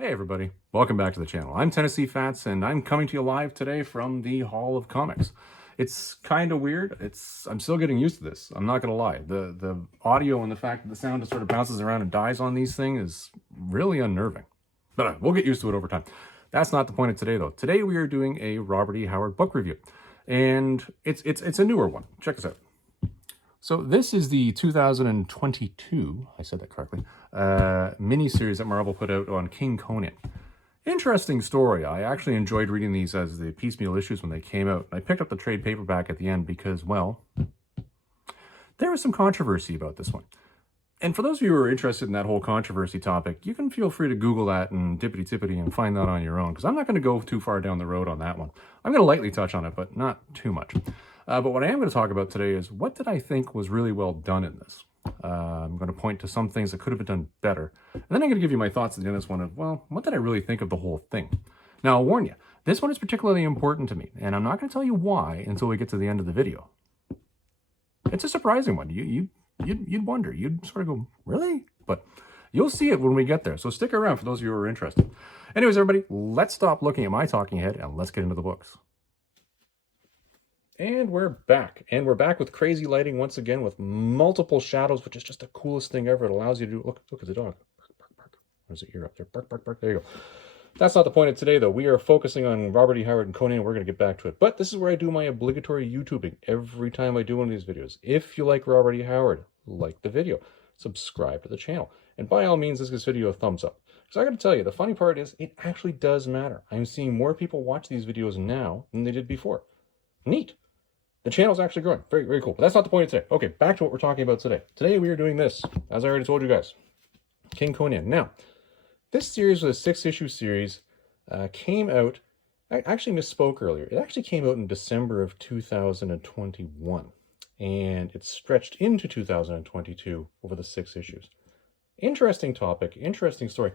Hey everybody, welcome back to the channel. I'm Tennessee Fats and I'm coming to you live today from the Hall of Comics. It's kind of weird. I'm still getting used to this. I'm not going to lie. The audio and the fact that the sound just sort of bounces around and dies on these things is really unnerving. But we'll get used to it over time. That's not the point of today though. Today we are doing a Robert E. Howard book review. And it's a newer one. Check this out. So this is the 2022, I said that correctly, mini-series that Marvel put out on King Conan. Interesting story. I actually enjoyed reading these as the piecemeal issues when they came out. I picked up the trade paperback at the end because, well, there was some controversy about this one. And for those of you who are interested in that whole controversy topic, you can feel free to Google that and tippity-tippity and find that on your own, because I'm not going to go too far down the road on that one. I'm going to lightly touch on it, but not too much. But what I am going to talk about today is what did I think was really well done in this. I'm going to point to some things that could have been done better. And then I'm going to give you my thoughts at the end of this one of, well, what did I really think of the whole thing? Now, I'll warn you, this one is particularly important to me, and I'm not going to tell you why until we get to the end of the video. It's a surprising one. You'd wonder. You'd sort of go, really? But you'll see it when we get there. So stick around for those of you who are interested. Anyways, everybody, let's stop looking at my talking head and let's get into the books. And we're back. And we're back with crazy lighting once again with multiple shadows, which is just the coolest thing ever. It allows you to do, look at the dog. Bark, bark, bark. There's an ear up there. Bark, bark, bark. There you go. That's not the point of today, though. We are focusing on Robert E. Howard and Conan. We're going to get back to it. But this is where I do my obligatory YouTubing every time I do one of these videos. If you like Robert E. Howard, like the video, subscribe to the channel. And by all means, give this video a thumbs up. Because I got to tell you, the funny part is it actually does matter. I'm seeing more people watch these videos now than they did before. Neat. The channel's actually growing. Very, very cool. But that's not the point of today. Okay, back to what we're talking about today. Today we are doing this, as I already told you guys. King Conan. Now, this series was a 6-issue series. Came out, I actually misspoke earlier. It actually came out in December of 2021. And it's stretched into 2022 over the 6 issues. Interesting topic, interesting story.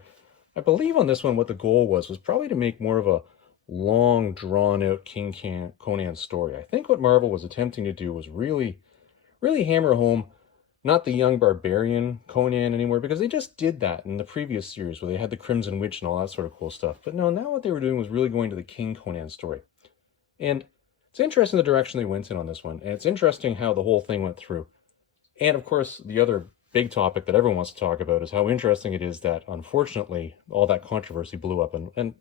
I believe on this one what the goal was probably to make more of a long, drawn-out King Conan story. I think what Marvel was attempting to do was really hammer home not the young barbarian Conan anymore, because they just did that in the previous series where they had the Crimson Witch and all that sort of cool stuff. But no, now what they were doing was really going to the King Conan story. And it's interesting the direction they went in on this one, and it's interesting how the whole thing went through. And of course, the other big topic that everyone wants to talk about is how interesting it is that, unfortunately, all that controversy blew up. And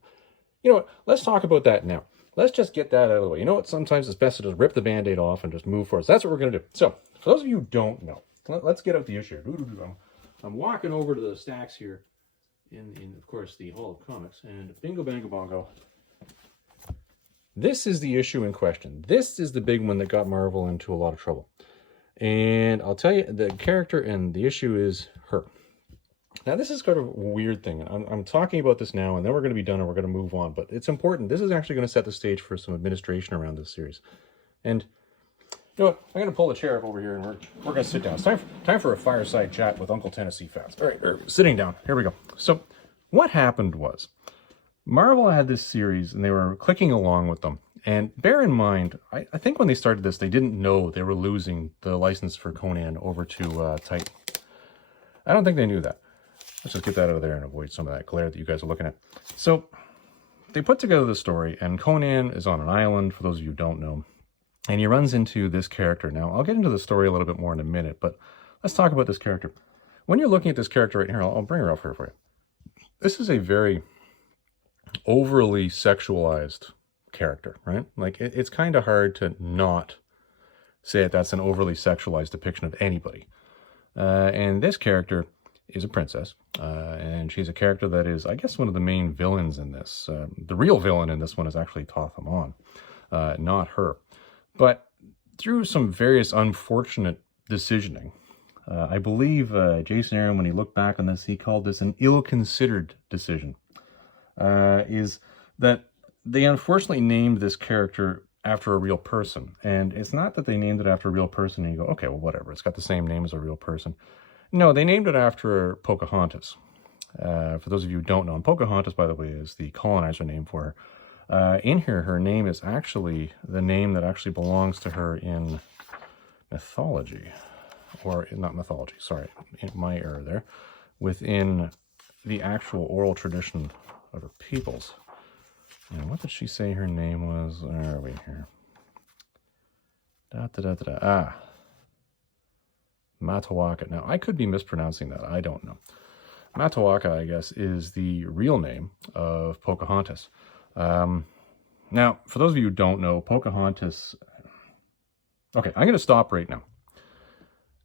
you know what? Let's talk about that now. Let's just get that out of the way. You know what? Sometimes it's best to just rip the Band-Aid off and just move forward. So that's what we're going to do. So, for those of you who don't know, let's get out the issue. I'm walking over to the stacks here in of course, the Hall of Comics. And bingo, bango, bongo. This is the issue in question. This is the big one that got Marvel into a lot of trouble. And I'll tell you, the character and the issue is her. Now, this is kind of a weird thing. I'm talking about this now, and then we're going to be done, and we're going to move on. But it's important. This is actually going to set the stage for some administration around this series. And, you know what? I'm going to pull the chair up over here, and we're going to sit down. It's time for a fireside chat with Uncle Tennessee Fats. All right, sitting down. Here we go. So, what happened was, Marvel had this series, and they were clicking along with them. And bear in mind, I think when they started this, they didn't know they were losing the license for Conan over to Titan. I don't think they knew that. Let's just get that out of there and avoid some of that glare that you guys are looking at. So they put together the story, and Conan is on an island, for those of you who don't know, and he runs into this character. Now, I'll get into the story a little bit more in a minute, but let's talk about this character. When you're looking at this character right here, I'll bring her up here for you. This is a very overly sexualized character, right? Like, it's kind of hard to not say that that's an overly sexualized depiction of anybody. And this character is a princess, and she's a character that is, I guess, one of the main villains in this. The real villain in this one is actually Thoth-Amon, not her. But through some various unfortunate decisioning, I believe Jason Aaron, when he looked back on this, he called this an ill-considered decision, is that they unfortunately named this character after a real person. And it's not that they named it after a real person and you go, okay, well, whatever, it's got the same name as a real person. No, they named it after Pocahontas. For those of you who don't know, and Pocahontas, by the way, is the colonizer name for her. In here, her name is actually the name that actually belongs to her in mythology. Or, not mythology, sorry, my error there. Within the actual oral tradition of her peoples. And what did she say her name was? Where are we here? Matawaka. Now, I could be mispronouncing that. I don't know. Matawaka, I guess, is the real name of Pocahontas. Now, for those of you who don't know, Pocahontas... Okay, I'm going to stop right now.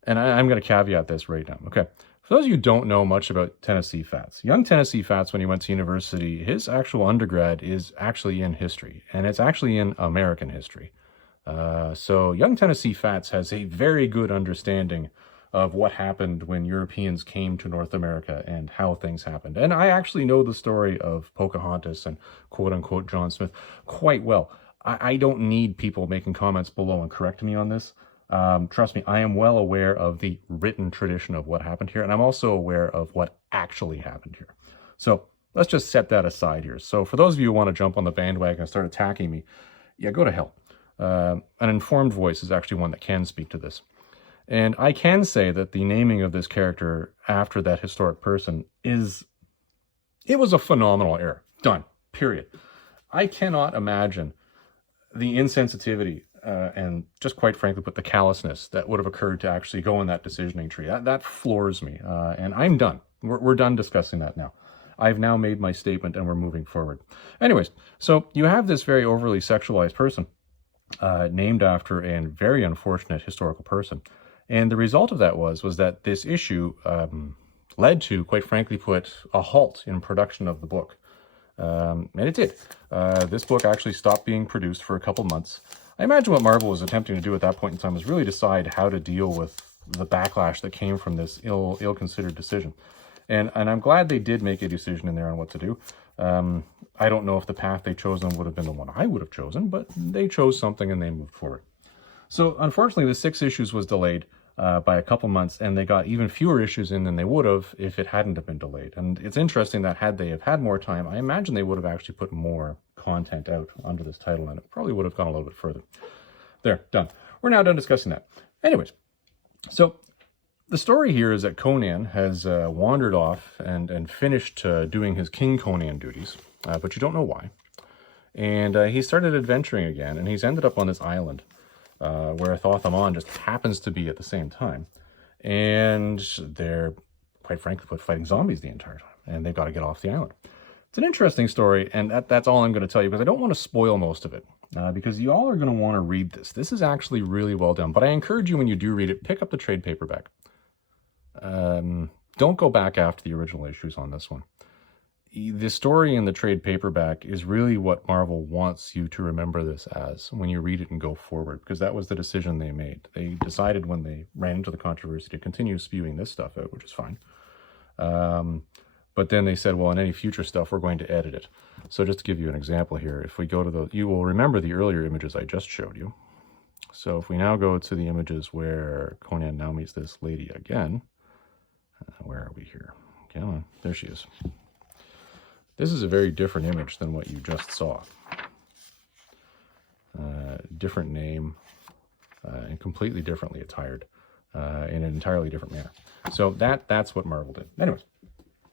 And I'm going to caveat this right now. Okay, for those of you who don't know much about Tennessee Fats, young Tennessee Fats, when he went to university, his actual undergrad is actually in history. And it's actually in American history. So young Tennessee Fats has a very good understanding of what happened when Europeans came to North America and how things happened. And I actually know the story of Pocahontas and quote-unquote John Smith quite well. I don't need people making comments below and correcting me on this. Trust me, I am well aware of the written tradition of what happened here, and I'm also aware of what actually happened here. So let's just set that aside here. So for those of you who want to jump on the bandwagon and start attacking me, yeah, go to hell. An informed voice is actually one that can speak to this. And I can say that the naming of this character after that historic person it was a phenomenal error. Done. Period. I cannot imagine the insensitivity and just quite frankly, but the callousness that would have occurred to actually go in that decisioning tree. That floors me. And I'm done. We're done discussing that now. I've now made my statement and we're moving forward. Anyways, so you have this very overly sexualized person named after a very unfortunate historical person. And the result of that was that this issue led to, quite frankly, put a halt in production of the book. And it did. This book actually stopped being produced for a couple months. I imagine what Marvel was attempting to do at that point in time was really decide how to deal with the backlash that came from this ill-considered decision. And I'm glad they did make a decision in there on what to do. I don't know if the path they chosen would have been the one I would have chosen, but they chose something and they moved forward. So unfortunately, the 6 issues was delayed by a couple months, and they got even fewer issues in than they would have if it hadn't have been delayed. And it's interesting that had they have had more time, I imagine they would have actually put more content out under this title, and it probably would have gone a little bit further. There, done. We're now done discussing that. Anyways, so the story here is that Conan has wandered off and finished doing his King Conan duties, but you don't know why. And he started adventuring again, and he's ended up on this island where Thoth-Amon just happens to be at the same time. And they're, quite frankly, fighting zombies the entire time, and they've got to get off the island. It's an interesting story, and that's all I'm going to tell you, because I don't want to spoil most of it, because you all are going to want to read this. This is actually really well done, but I encourage you, when you do read it, pick up the trade paperback. Don't go back after the original issues on this one. The story in the trade paperback is really what Marvel wants you to remember this as when you read it and go forward, because that was the decision they made. They decided when they ran into the controversy to continue spewing this stuff out, which is fine. But then they said, well, in any future stuff, we're going to edit it. So just to give you an example here, if we go to you will remember the earlier images I just showed you. So if we now go to the images where Conan now meets this lady again, where are we here? Come on, there she is. This is a very different image than what you just saw. Different name, and completely differently attired, in an entirely different manner. So that's what Marvel did. Anyways,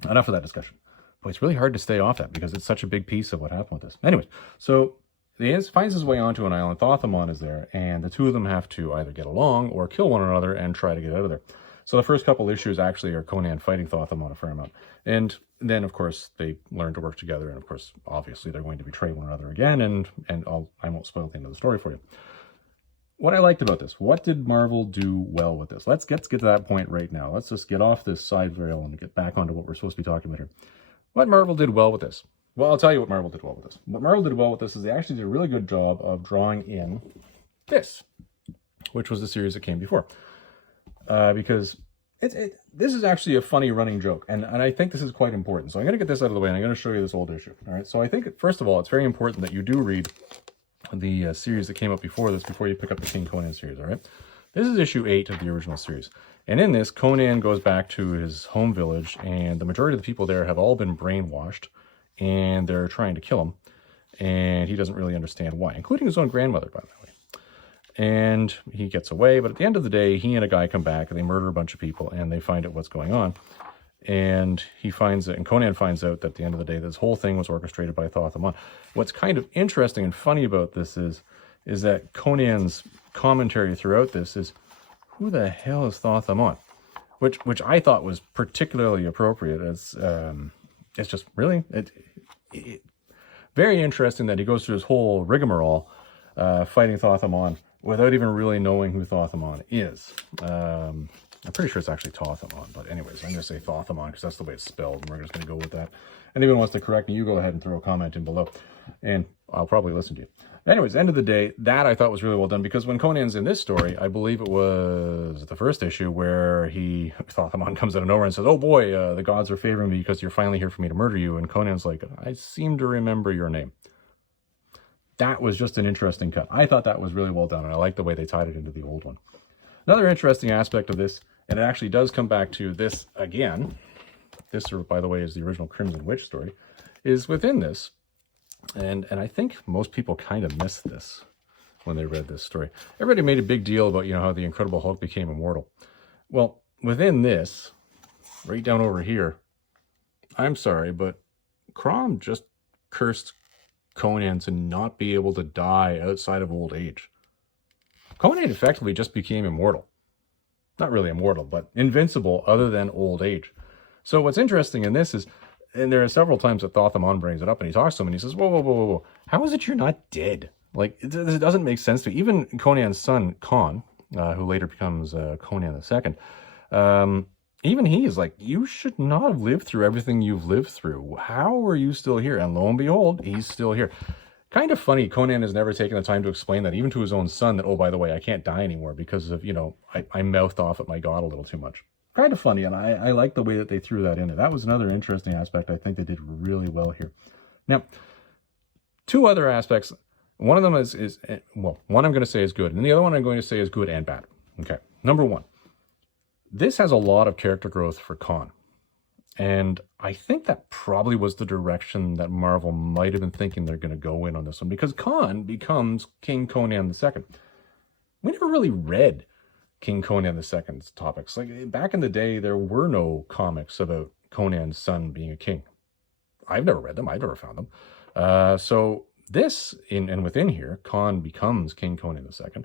enough of that discussion. But it's really hard to stay off that because it's such a big piece of what happened with this. Anyways, so he finds his way onto an island. Thoth-Amon is there, and the two of them have to either get along or kill one another and try to get out of there. So the first couple issues actually are Conan fighting Thoth-Amon a fair amount. And then, of course, they learn to work together. And, of course, obviously, they're going to betray one another again. And I won't spoil the end of the story for you. What I liked about this, what did Marvel do well with this? Let's get to that point right now. Let's just get off this side rail and get back onto what we're supposed to be talking about here. What Marvel did well with this? Well, I'll tell you what Marvel did well with this. What Marvel did well with this is they actually did a really good job of drawing in this, which was the series that came before. Because this is actually a funny running joke, and I think this is quite important. So I'm going to get this out of the way, and I'm going to show you this old issue. All right. So I think, first of all, it's very important that you do read the series that came up before this, before you pick up the King Conan series. All right. This is issue 8 of the original series, and in this, Conan goes back to his home village, and the majority of the people there have all been brainwashed, and they're trying to kill him, and he doesn't really understand why, including his own grandmother, by the way. And he gets away, but at the end of the day, he and a guy come back, and they murder a bunch of people, and they find out what's going on. And he finds it, and Conan finds out that at the end of the day, this whole thing was orchestrated by Thoth-Amon. What's kind of interesting and funny about this is that Conan's commentary throughout this is, who the hell is Thoth-Amon? Which I thought was particularly appropriate. It's just really very interesting that he goes through this whole rigmarole fighting Thoth-Amon without even really knowing who Thoth-Amon is. I'm pretty sure it's actually Thoth-Amon, but anyways, I'm going to say Thoth-Amon because that's the way it's spelled, and we're just going to go with that. Anyone wants to correct me, you go ahead and throw a comment in below, and I'll probably listen to you. Anyways, end of the day, that I thought was really well done, because when Conan's in this story, I believe it was the first issue where Thoth-Amon comes out of nowhere and says, oh boy, the gods are favoring me because you're finally here for me to murder you, and Conan's like, I seem to remember your name. That was just an interesting cut. I thought that was really well done, and I like the way they tied it into the old one. Another interesting aspect of this, and it actually does come back to this again, this, by the way, is the original Crimson Witch story, is within this, and I think most people kind of missed this when they read this story. Everybody made a big deal about, how the Incredible Hulk became immortal. Well, within this, right down over here, I'm sorry, but Crom just cursed Conan to not be able to die outside of old age. Conan effectively just became immortal. Not really immortal, but invincible other than old age. So what's interesting in this is, and there are several times that Thoth-Amon brings it up, and he talks to him, and he says, whoa, whoa, whoa, whoa, whoa. How is it you're not dead? Like, it doesn't make sense to me. Even Conan's son, Con, who later becomes Conan II, even he is like, you should not have lived through everything you've lived through. How are you still here? And lo and behold, he's still here. Kind of funny, Conan has never taken the time to explain that, even to his own son, that, oh, by the way, I can't die anymore because of, I mouthed off at my god a little too much. Kind of funny, and I like the way that they threw that in there. That was another interesting aspect I think they did really well here. Now, two other aspects. One of them is one I'm going to say is good, and the other one I'm going to say is good and bad. Okay, number one. This has a lot of character growth for Con. And I think that probably was the direction that Marvel might have been thinking they're going to go in on this one, because Con becomes King Conan II. We never really read King Conan II's topics. Like, back in the day, there were no comics about Conan's son being a king. I've never read them. I've never found them. So this, and within here, Con becomes King Conan II,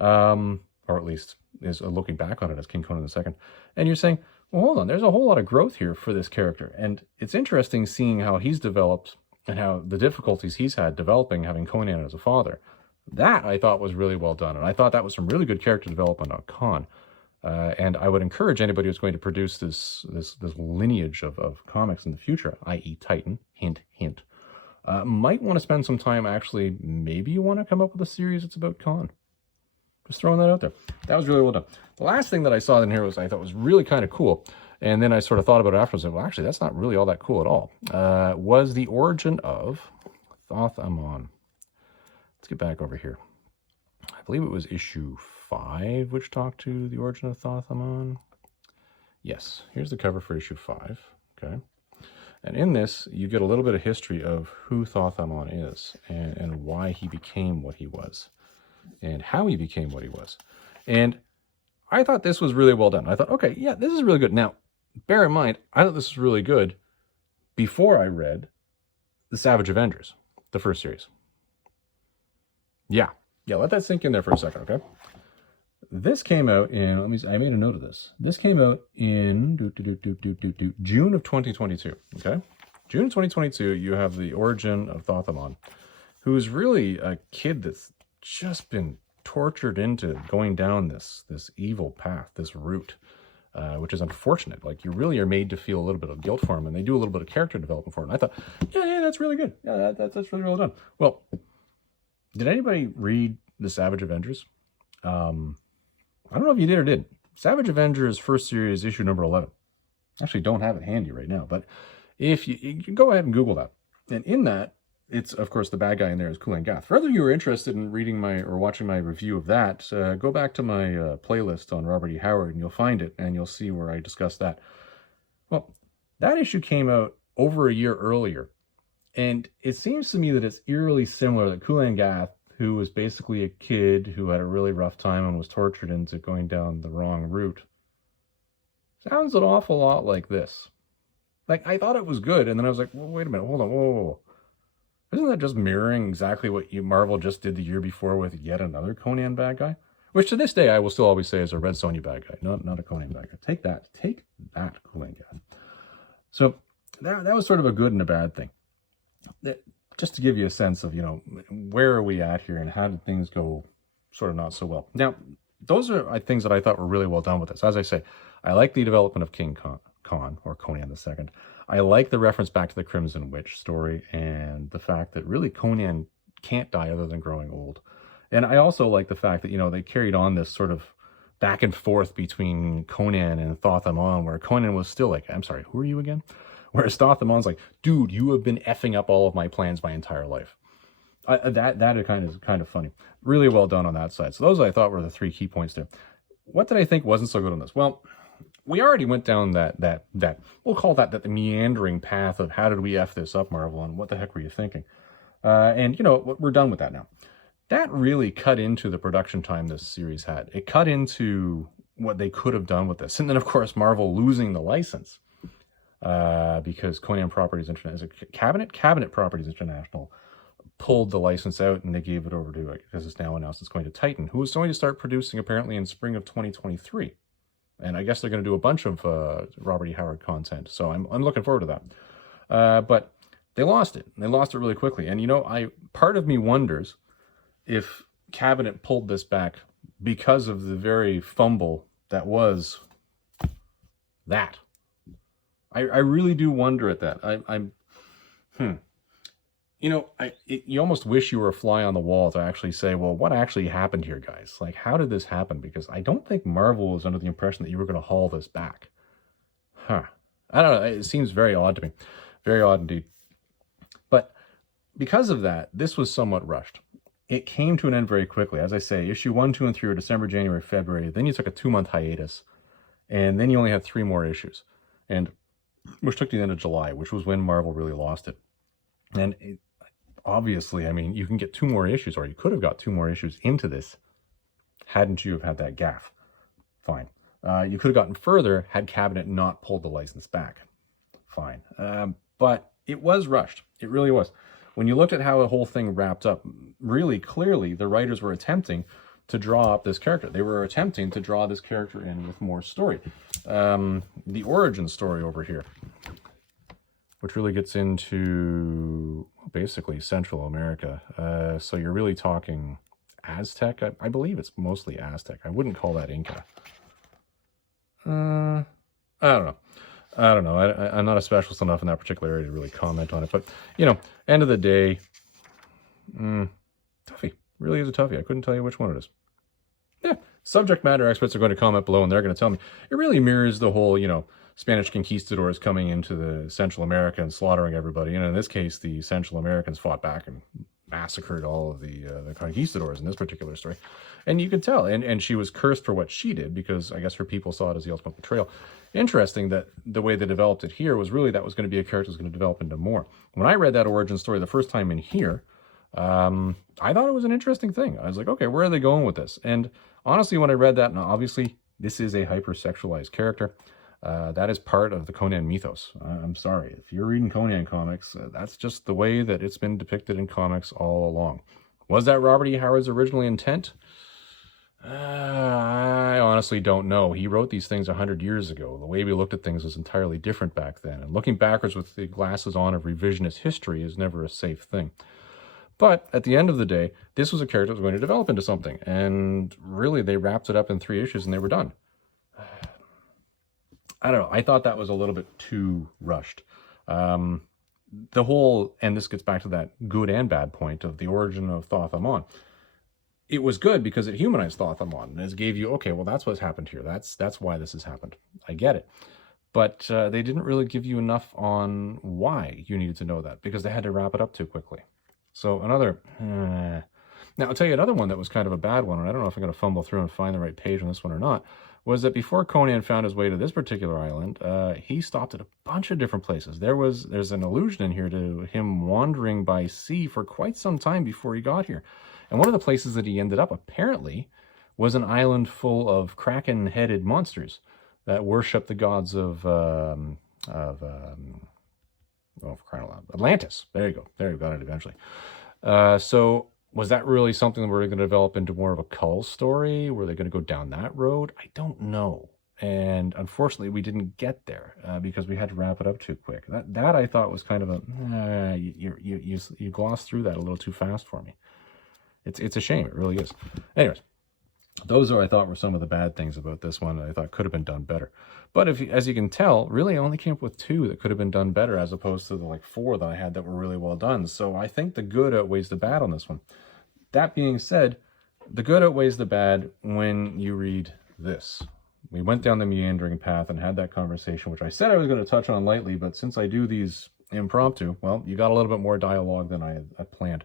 or at least is looking back on it as King Conan II. And you're saying, well, hold on, there's a whole lot of growth here for this character. And it's interesting seeing how he's developed and how the difficulties he's had developing, having Conan as a father. That I thought was really well done. And I thought that was some really good character development on Con. And I would encourage anybody who's going to produce this lineage of comics in the future, i.e. Titan, hint, hint, might want to spend some time actually, maybe you want to come up with a series that's about Con. Just throwing that out there. That was really well done. The last thing that I saw in here I thought was really kind of cool, and then I sort of thought about it afterwards, and well, actually, that's not really all that cool at all, was the origin of Thoth-Amon. Let's get back over here. I believe it was issue 5, which talked to the origin of Thoth-Amon. Yes, here's the cover for issue 5, okay? And in this, you get a little bit of history of who Thoth-Amon is, and why he became what he was, and how he became what he was. And I thought this was really well done. I thought, okay, yeah, this is really good. Now, bear in mind, I thought this was really good before I read The Savage Avengers, the first series. Yeah, let that sink in there for a second, okay? This came out in, I made a note of this. This came out in June of 2022, okay? June of 2022, you have the origin of Thoth-Amon, who is really a kid that's just been tortured into going down this evil path, this route, which is unfortunate. Like, you really are made to feel a little bit of guilt for him, and they do a little bit of character development for him. And I thought, yeah, that's really good. Yeah, that's really well done. Well, did anybody read The Savage Avengers? I don't know if you did or didn't. Savage Avengers first series, issue number 11. Actually, don't have it handy right now, but if you can go ahead and Google that. And in that, it's, of course, the bad guy in there is Kulan Gath. For those of you who are interested in reading or watching my review of that, go back to my playlist on Robert E. Howard, and you'll find it, and you'll see where I discuss that. Well, that issue came out over a year earlier, and it seems to me that it's eerily similar, that Kulan Gath, who was basically a kid who had a really rough time and was tortured into going down the wrong route, sounds an awful lot like this. Like, I thought it was good, and then I was like, well, wait a minute, hold on, whoa, whoa, whoa. Isn't that just mirroring exactly what Marvel just did the year before with yet another Conan bad guy? Which to this day, I will still always say is a Red Sonja bad guy, not a Conan bad guy. Take that, Conan guy. So that was sort of a good and a bad thing. Just to give you a sense of, where are we at here and how did things go sort of not so well. Now, those are things that I thought were really well done with this. As I say, I like the development of King Khan, or Conan II. I like the reference back to the Crimson Witch story and the fact that really Conan can't die other than growing old. And I also like the fact that, they carried on this sort of back and forth between Conan and Thoth-Amon, where Conan was still like, I'm sorry, who are you again? Whereas Thoth-Amon's like, dude, you have been effing up all of my plans my entire life. That is kind of funny. Really well done on that side. So those I thought were the three key points there. What did I think wasn't so good on this? Well, we already went down that we'll call that the meandering path of how did we F this up, Marvel, and what the heck were you thinking? And we're done with that now. That really cut into the production time this series had. It cut into what they could have done with this. And then, of course, Marvel losing the license because Conan Properties International, Cabinet Properties International pulled the license out and they gave it over to, because it's now announced it's going to Titan, who is going to start producing apparently in spring of 2023. And I guess they're going to do a bunch of Robert E. Howard content. So I'm looking forward to that. But they lost it. They lost it really quickly. And, part of me wonders if Cabinet pulled this back because of the very fumble that was that. I really do wonder at that. You almost wish you were a fly on the wall to actually say, well, what actually happened here, guys? Like, how did this happen? Because I don't think Marvel was under the impression that you were going to haul this back. I don't know. It seems very odd to me. Very odd indeed. But because of that, this was somewhat rushed. It came to an end very quickly. As I say, issue 1, 2, and 3 were December, January, February. Then you took a 2-month hiatus. And then you only had 3 more issues. And which took to the end of July, which was when Marvel really lost it. And obviously, you can get 2 more issues, or you could have got 2 more issues into this, hadn't you have had that gaffe. Fine. You could have gotten further had Cabinet not pulled the license back. Fine. But it was rushed. It really was. When you looked at how the whole thing wrapped up, really clearly the writers were attempting to draw up this character. They were attempting to draw this character in with more story. The origin story over here, which really gets into basically Central America. So you're really talking Aztec. I believe it's mostly Aztec. I wouldn't call that Inca. I don't know. I'm not a specialist enough in that particular area to really comment on it. But, end of the day, toughie. Really is a toughie. I couldn't tell you which one it is. Yeah, subject matter experts are going to comment below, and they're going to tell me. It really mirrors the whole, Spanish conquistadors coming into the Central America and slaughtering everybody. And in this case, the Central Americans fought back and massacred all of the conquistadors in this particular story. And you could tell. And she was cursed for what she did because I guess her people saw it as the ultimate betrayal. Interesting that the way they developed it here was really that was going to be a character that was going to develop into more. When I read that origin story the first time in here, I thought it was an interesting thing. I was like, okay, where are they going with this? And honestly, when I read that, and obviously this is a hypersexualized character, that is part of the Conan mythos. I'm sorry. If you're reading Conan comics, that's just the way that it's been depicted in comics all along. Was that Robert E. Howard's original intent? I honestly don't know. He wrote these things 100 years ago. The way we looked at things was entirely different back then. And looking backwards with the glasses on of revisionist history is never a safe thing. But at the end of the day, this was a character that was going to develop into something. And really, they wrapped it up in 3 issues and they were done. I don't know. I thought that was a little bit too rushed. The whole, and this gets back to that good and bad point of the origin of Thoth-Amon. It was good because it humanized Thoth-Amon and it gave you, okay, well, that's what's happened here. That's why this has happened. I get it. But they didn't really give you enough on why you needed to know that because they had to wrap it up too quickly. So another, now I'll tell you another one that was kind of a bad one, and I don't know if I'm going to fumble through and find the right page on this one or not, was that before Conan found his way to this particular island, he stopped at a bunch of different places. There's an allusion in here to him wandering by sea for quite some time before he got here. And one of the places that he ended up, apparently, was an island full of kraken-headed monsters that worship the gods of oh, for crying out loud, Atlantis. There you go. There you got it eventually. So was that really something that we're going to develop into more of a cull story? Were they going to go down that road? I don't know. And unfortunately, we didn't get there because we had to wrap it up too quick. That I thought was kind of a you glossed through that a little too fast for me. It's a shame. It really is. Anyways, those I thought were some of the bad things about this one that I thought could have been done better. But as you can tell, really I only came up with 2 that could have been done better as opposed to the like 4 that I had that were really well done. So I think the good outweighs the bad on this one. That being said, the good outweighs the bad when you read this. We went down the meandering path and had that conversation, which I said I was going to touch on lightly, but since I do these impromptu, well, you got a little bit more dialogue than I had planned.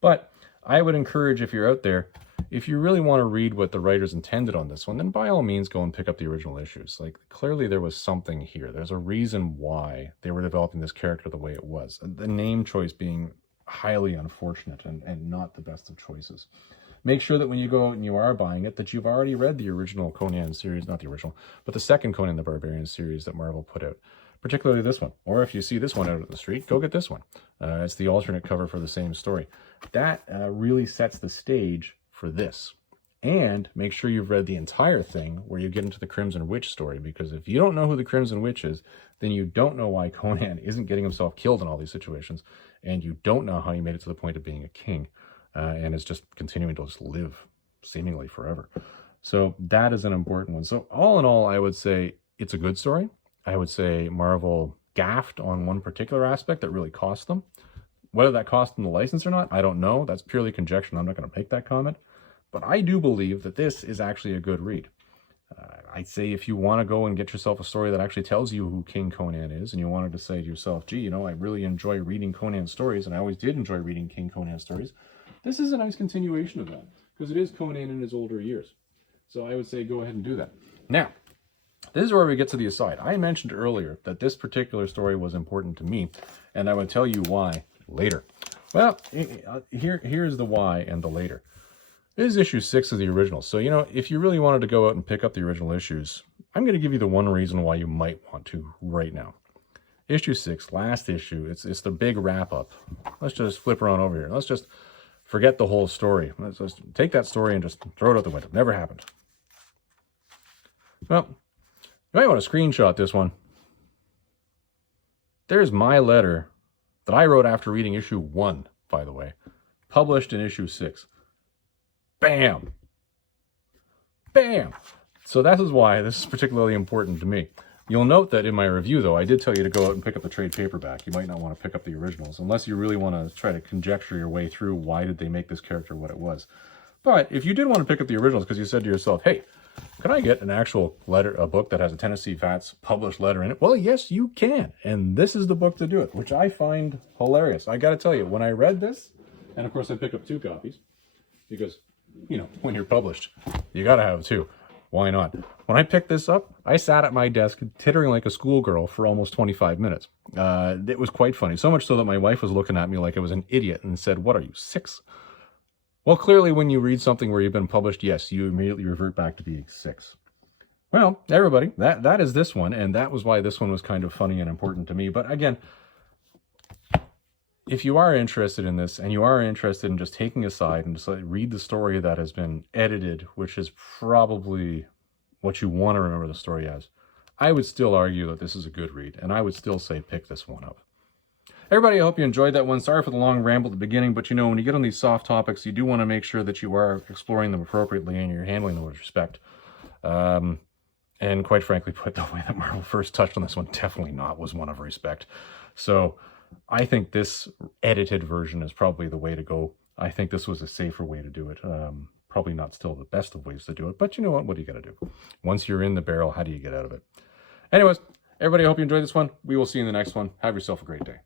But I would encourage, if you're out there, if you really want to read what the writers intended on this one, then by all means go and pick up the original issues. Like, clearly there was something here. There's a reason why they were developing this character the way it was. The name choice being highly unfortunate and not the best of choices. Make sure that when you go out and you are buying it, that you've already read the original Conan series, not the original, but the second Conan the Barbarian series that Marvel put out. Particularly this one. Or if you see this one out of the street, go get this one. It's the alternate cover for the same story. That really sets the stage for this. And make sure you've read the entire thing where you get into the Crimson Witch story, because if you don't know who the Crimson Witch is, then you don't know why Conan isn't getting himself killed in all these situations, and you don't know how he made it to the point of being a king, and is just continuing to just live seemingly forever. So that is an important one. So all in all, I would say it's a good story. I would say Marvel gaffed on one particular aspect that really cost them. Whether that cost them the license or not, I don't know. That's purely conjecture. I'm not going to make that comment. But I do believe that this is actually a good read. I'd say if you want to go and get yourself a story that actually tells you who King Conan is, and you wanted to say to yourself, gee, you know, I really enjoy reading Conan stories, and I always did enjoy reading King Conan stories, this is a nice continuation of that, because it is Conan in his older years. So I would say go ahead and do that. Now, this is where we get to the aside. I mentioned earlier that this particular story was important to me, and I would tell you why later. Well, here's the why and the later. This is issue 6 of the original. So, you know, if you really wanted to go out and pick up the original issues, I'm going to give you the one reason why you might want to right now. Issue 6, last issue, it's the big wrap-up. Let's just flip around over here. Let's just forget the whole story. Let's just take that story and just throw it out the window. Never happened. Well, you might want to screenshot this one. There's my letter that I wrote after reading issue 1, by the way, published in issue 6. Bam! Bam! So that is why this is particularly important to me. You'll note that in my review, though, I did tell you to go out and pick up the trade paperback. You might not want to pick up the originals, unless you really want to try to conjecture your way through why did they make this character what it was. But if you did want to pick up the originals because you said to yourself, hey, can I get an actual letter, a book that has a Tennessee Fats published letter in it? Well, yes, you can. And this is the book to do it, which I find hilarious. I got to tell you, when I read this, and of course I picked up 2 copies, because, you know, when you're published, you got to have 2. Why not? When I picked this up, I sat at my desk tittering like a schoolgirl for almost 25 minutes. It was quite funny. So much so that my wife was looking at me like I was an idiot and said, what are you, 6? Well, clearly when you read something where you've been published, yes, you immediately revert back to being 6. Well, everybody, that is this one, and that was why this one was kind of funny and important to me. But again, if you are interested in this, and you are interested in just taking a side and just read the story that has been edited, which is probably what you want to remember the story as, I would still argue that this is a good read, and I would still say pick this one up. Everybody, I hope you enjoyed that one. Sorry for the long ramble at the beginning, but you know, when you get on these soft topics, you do want to make sure that you are exploring them appropriately and you're handling them with respect. And quite frankly, put the way that Marvel first touched on this one, definitely not was one of respect. So I think this edited version is probably the way to go. I think this was a safer way to do it. Probably not still the best of ways to do it, but you know what do you got to do? Once you're in the barrel, how do you get out of it? Anyways, everybody, I hope you enjoyed this one. We will see you in the next one. Have yourself a great day.